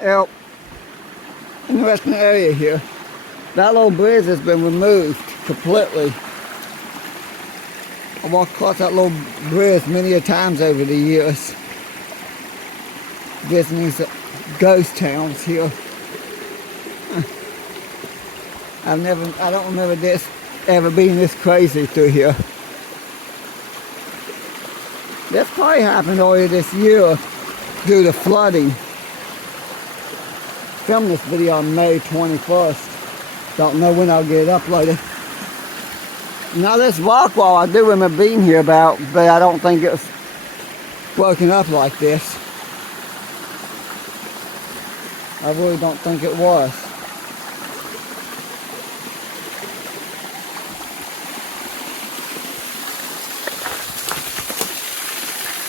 Well, interesting area here. That little bridge has been removed completely. I walked across that little bridge many a times over the years, visiting these ghost towns here. I don't remember this ever being this crazy through here. This probably happened earlier this year due to flooding. Filmed this video on May 21st. Don't know when I'll get it uploaded. Now this rock wall I do remember being here about, but I don't think it was broken up like this. I really don't think it was.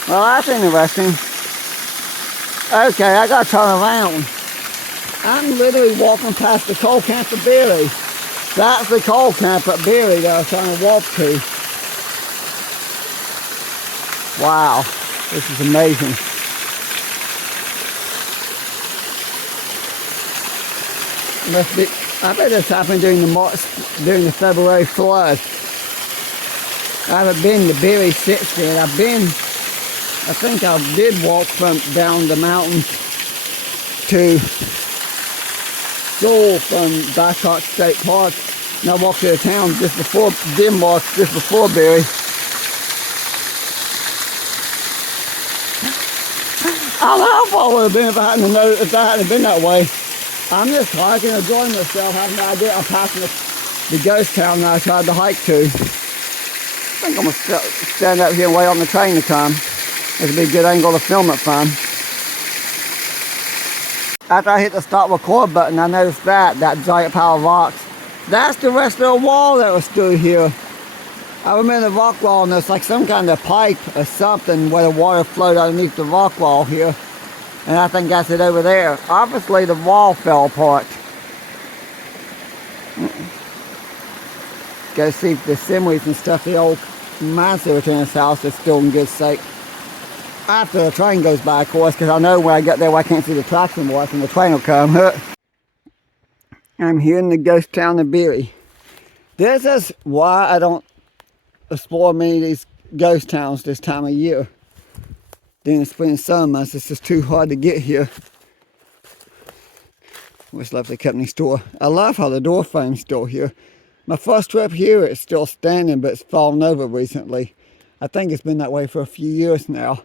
Well, that's interesting. Okay, I gotta turn around. I'm literally walking past the coal camp at Beary. That's the coal camp at Beary that I was trying to walk to. Wow, this is amazing. Must be, I bet this happened during the February flood. I haven't been to Beary since then. I think I did walk from down the mountain to school from Blackhawk State Park, and I walked to the town just before Denmark, just before Beary. I don't know how far it would have been if I hadn't been that way. I'm just hiking, enjoying myself, having no idea I'm passing the ghost town that I tried to hike to. I think I'm going to stand up here and wait on the train to come. It'll be a good angle to film it from. After I hit the stop record button, I noticed that giant pile of rocks. That's the rest of the wall that was through here. I remember the rock wall, and there's like some kind of pipe or something where the water flowed underneath the rock wall here. And I think that's it over there. Obviously the wall fell apart. Go see if the similes and stuff, the old mine superintendent's house is still in good shape. After the train goes by, of course, because I know when I get there I can't see the tracks anymore, and the train will come. I'm here in the ghost town of Beary. This is why I don't explore many of these ghost towns this time of year. During the spring and summer months, it's just too hard to get here. Just left the company store. I love how the door frame's still here. My first trip here, it's still standing, but it's fallen over recently. I think it's been that way for a few years now.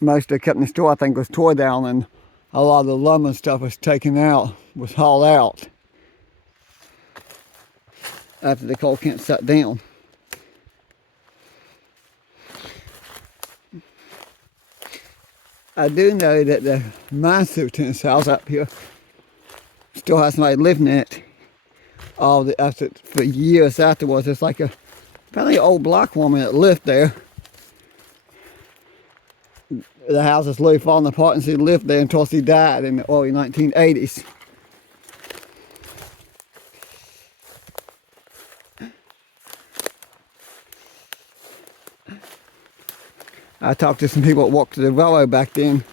Most of the company store, I think, was tore down, and a lot of the lumber and stuff was taken out, was hauled out after the coal camp shut down. I do know that the mine superintendent's house up here still has somebody living in it. For years afterwards. It's like apparently an old black woman that lived there. The house is literally falling apart, and she lived there until she died in the early 1980s. I talked to some people that walked to the railroad back then,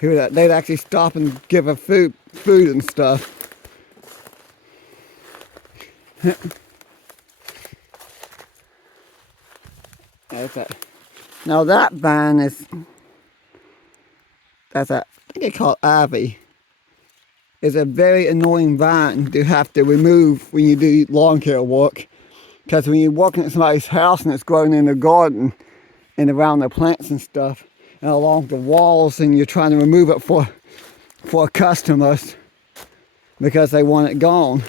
who they'd actually stop and give her food and stuff. Now that vine is, I think they call it ivy. It's a very annoying vine to have to remove when you do lawn care work. Because when you're walking at somebody's house and it's growing in the garden and around the plants and stuff and along the walls, and you're trying to remove it for customers because they want it gone.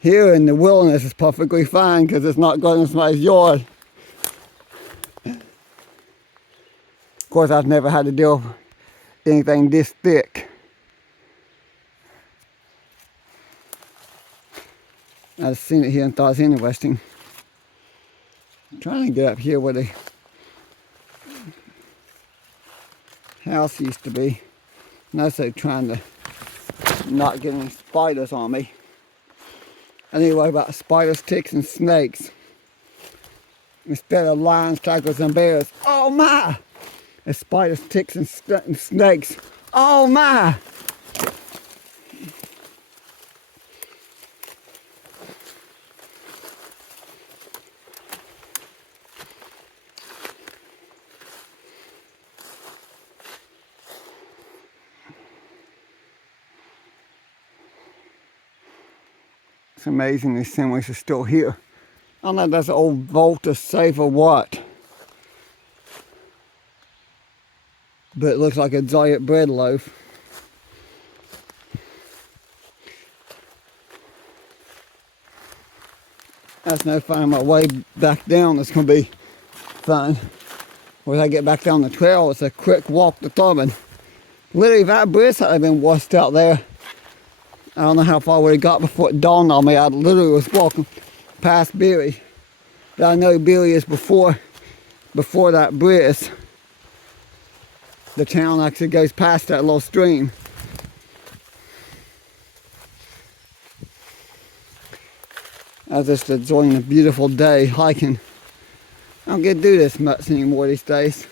Here in the wilderness it's perfectly fine because it's not going in somebody's yard. Of course, I've never had to deal with anything this thick. I've seen it here and thought it's interesting. I'm trying to get up here where the house used to be. And also trying to not get any spiders on me. I need to worry about spiders, ticks, and snakes. instead of lions, tigers, and bears. Oh my! And spiders, ticks, and snakes. Oh my! It's amazing these sandwiches are still here. I don't know if that's an old Volta safe or what. But it looks like a giant bread loaf. That's no finding my way back down. It's going to be fun. When I get back down the trail, it's a quick walk to Thurman. Literally, if that bridge had been washed out there, I don't know how far I would have got before it dawned on me. I literally was walking past Beary. But I know Beary is before that bridge. The town actually goes past that little stream. I was just enjoying a beautiful day hiking. I don't get to do this much anymore these days.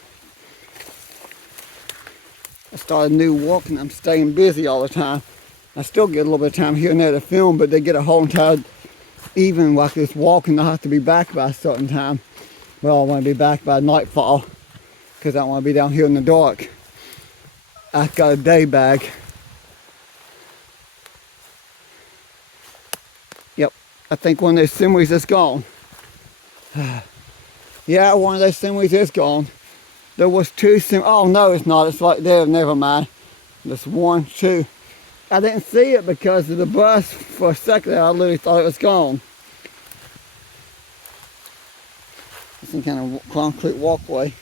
I started new walk and I'm staying busy all the time. I still get a little bit of time here and there to film, but they get a whole entire evening like this walking. I have to be back by a certain time. Well, I want to be back by nightfall because I don't want to be down here in the dark. I've got a day bag. Yep, I think one of those similes is gone. Yeah, one of those similes is gone. There was two oh no, it's not. It's right there. Never mind. There's one, two. I didn't see it because of the bus for a second there. I literally thought it was gone. Some kind of concrete walkway.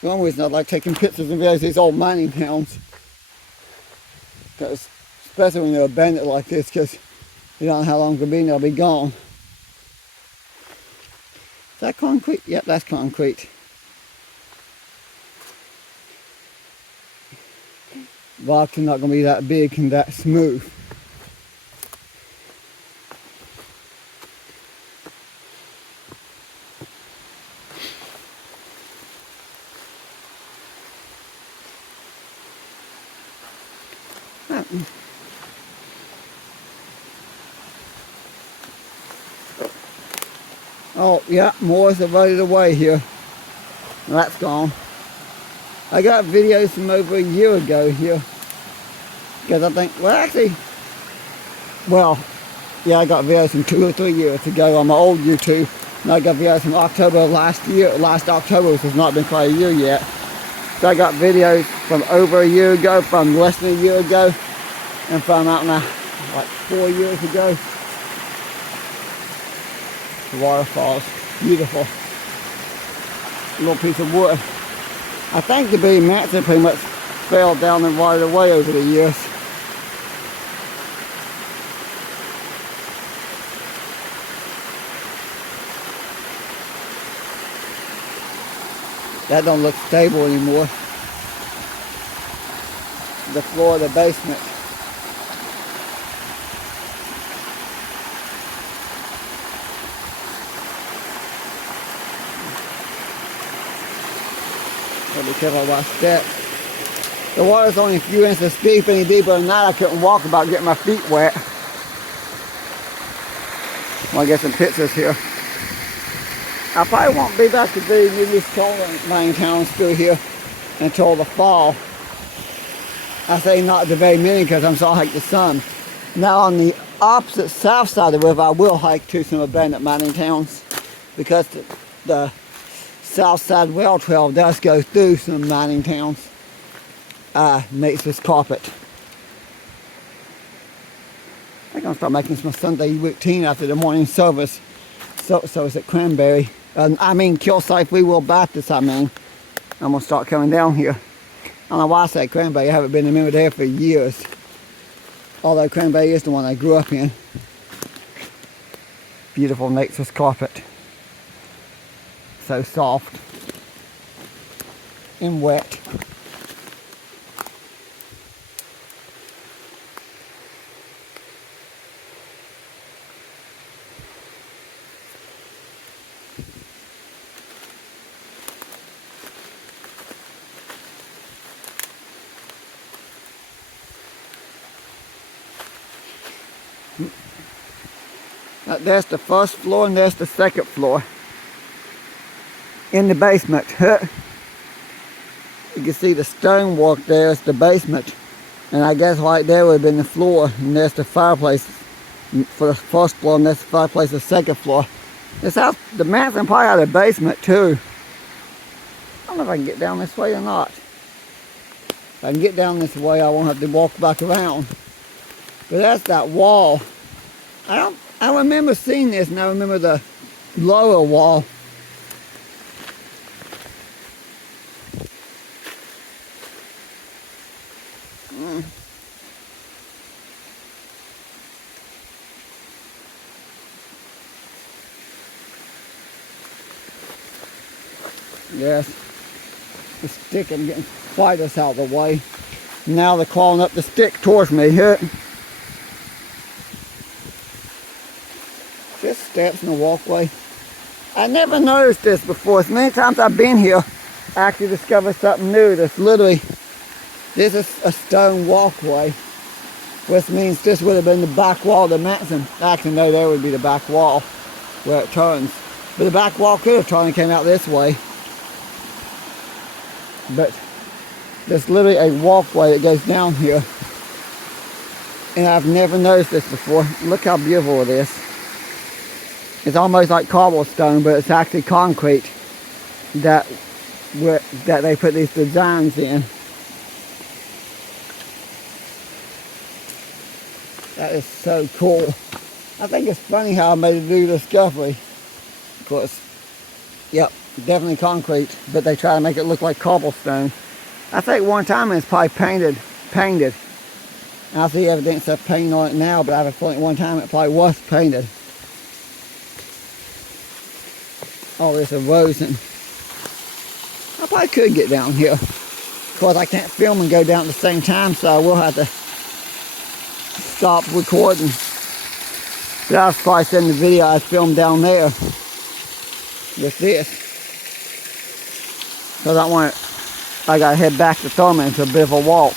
The only reason I like taking pictures and videos of these old mining towns, because especially when they're abandoned like this, because you don't know how long it'll be and they'll be gone. Is that concrete? Yep, that's concrete. Rocks are not going to be that big and that smooth. Oh, yeah, moors are right away here. That's gone. I got videos from over a year ago here. Because I think, well actually, well, yeah, I got videos from 2 or 3 years ago on my old YouTube. And I got videos from October last year, last October, which has not been quite a year yet. So I got videos from over a year ago, from less than a year ago, and from out now, like 4 years ago. The waterfalls, beautiful. Little piece of wood. I think the beam mountain pretty much fell down and rotted away over the years. That don't look stable anymore. The floor of the basement. Be careful about steps. The water's only a few inches deep. Any deeper than that, I couldn't walk without getting my feet wet. Well, I get some pictures here. I probably won't be back to the newest coal mining towns through here until the fall. I say not the very many because I'm still hiking the sun. Now on the opposite south side of the river, I will hike to some abandoned mining towns because the south side rail trail does go through some mining towns. Nature's carpet. I'm gonna start making some Sunday routine after the morning service. So it's at Cranberry. Kilsyth Free Will Baptist. I'm gonna start coming down here. I don't know why I say Cranberry. I haven't been a member there for years. Although Cranberry is the one I grew up in. Beautiful nature's carpet. So soft and wet. There's the first floor and there's the second floor. In the basement. You can see the stonework there is the basement. And I guess right there would have been the floor. And there's the fireplace for the first floor, and that's the fireplace for the second floor. This house, the mansion probably had a basement too. I don't know if I can get down this way or not. If I can get down this way, I won't have to walk back around. But that's that wall. I remember seeing this, and I remember the lower wall. Yes, the stick, I'm getting spiders out of the way. Now they're crawling up the stick towards me. Just steps in the walkway. I never noticed this before. As many times I've been here, I actually discovered something new. This is a stone walkway, which means this would have been the back wall of the mansion. Actually, no, there would be the back wall where it turns. But the back wall could have turned and came out this way. But there's literally a walkway that goes down here. And I've never noticed this before. Look how beautiful it is. It's almost like cobblestone, but it's actually concrete that they put these designs in. That is so cool. I think it's funny how I made a new discovery. Of course, yep, definitely concrete, but they try to make it look like cobblestone. I think one time it's probably painted. I see evidence of paint on it now, but I have a feeling one time it probably was painted. Oh, there's erosion. I probably could get down here. Of course, I can't film and go down at the same time, so I will have to stop recording. But I was probably sending the video I filmed down there with this. Because I gotta head back to Thurman. It's a bit of a walk.